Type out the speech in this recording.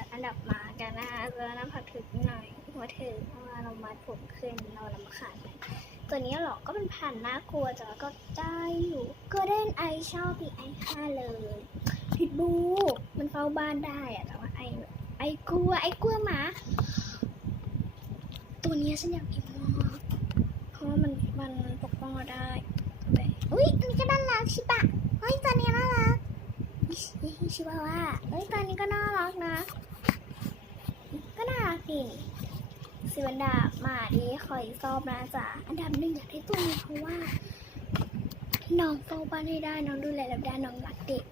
จัดอันดับมากันนะคะแล้วน้ำผักถึงหน่อยหัวถึงเพราะว่าเรามัดผมขึ้นเรานำมาขายตัวนี้หรอก็เป็นพันน่ากลัวแต่ว่าก็ได้อยู่ก็เล่นไอชอบปีไอ5เลยพิทบูมันเฝ้าบ้านได้อะแต่ว่าไอกลัวหมาตัวนี้ฉันอยากกินมากเพราะว่ามันปกป้องเราได้อุ้ยอันนี้ก็น่ารักชิบะเฮ้ยตัวนี้น่ารักชิบะว่าเฮ้ยตัวนี้ก็น่ารักนะก็น่ารักดีสิวันดามาดีคอยซอบนะจ๊ะอันดับหนึ่งอยากได้ตัวนี้เพราะว่าน้องเฝ้าบ้านให้ได้น้องดูแลแบบได้น้องรักเด็ก